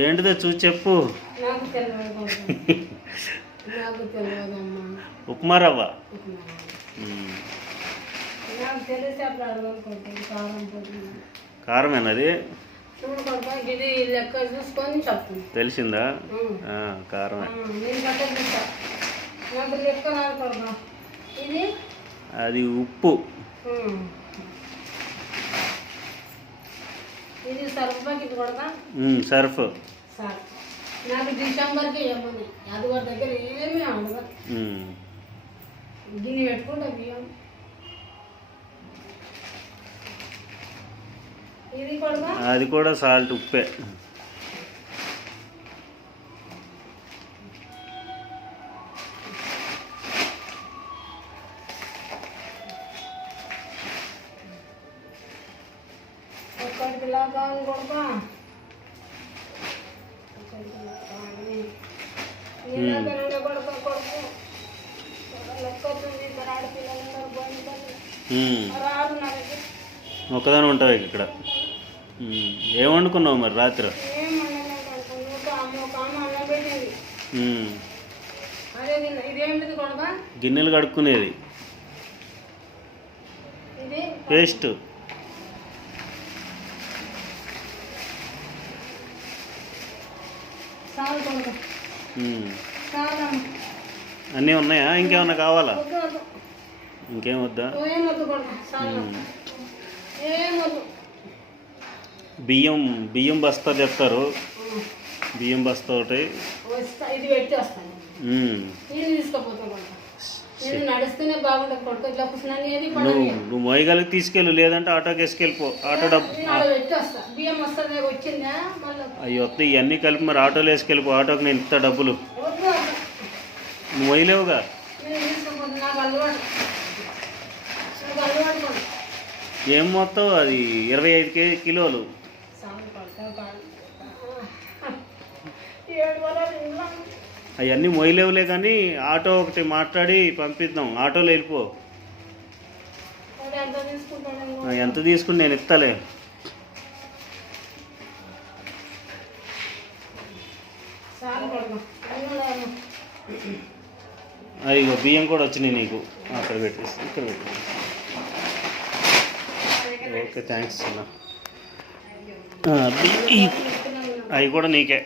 ఏంటిదో చూసి చెప్పు. ఉప్మా రవ్వ. కారమేనా అది? తెలిసిందా? కారమే. అది ఉప్పు. సర్ఫ్. నాకు డిసెంబర్కి ఏమని అది వారి దగ్గర ఏమీ అడగదు. గిన్నె పెట్టుకుంటా బియ్యం. ఇది కూడా అది కూడా సాల్ట్ ఉప్పే. ఒక్కడికి లాగా కొడుకా ఒక్కదాని ఉంటావు ఇక్కడ. ఏం వండుకున్నావు మరి రాత్రి? గిన్నెలు కడుక్కునేది పేస్ట్. అన్నీ ఉన్నాయా? ఇంకేమన్నా కావాలా? ఇంకేం వద్దా? బియ్యం బస్తా తెస్తారు. బియ్యం బస్తా ఒకటి. నువ్వు మోయగలిగి తీసుకెళ్ళు, లేదంటే ఆటోకి వేసుకెళ్ళిపో. ఆటో డబ్బు అవి వస్తే ఇవన్నీ కలిపి మరి ఆటోలో వేసుకెళ్ళిపో. ఆటోకి నేను ఇస్తా డబ్బులు. నువ్వు మోయలేవుగా. ఏం మొత్తం అది 25 కిలోలు. అవన్నీ మోయలేవులే కానీ ఆటో ఒకటి మాట్లాడి పంపిద్దాం. ఆటోలో వెళ్ళిపో. ఎంత తీసుకుని నేను ఇస్తాలే. అదిగో బియ్యం కూడా వచ్చినాయి నీకు. అక్కడ పెట్టేసి ఇక్కడ పెట్టేసి. ఓకే, థ్యాంక్స్ అన్న. అవి కూడా నీకే.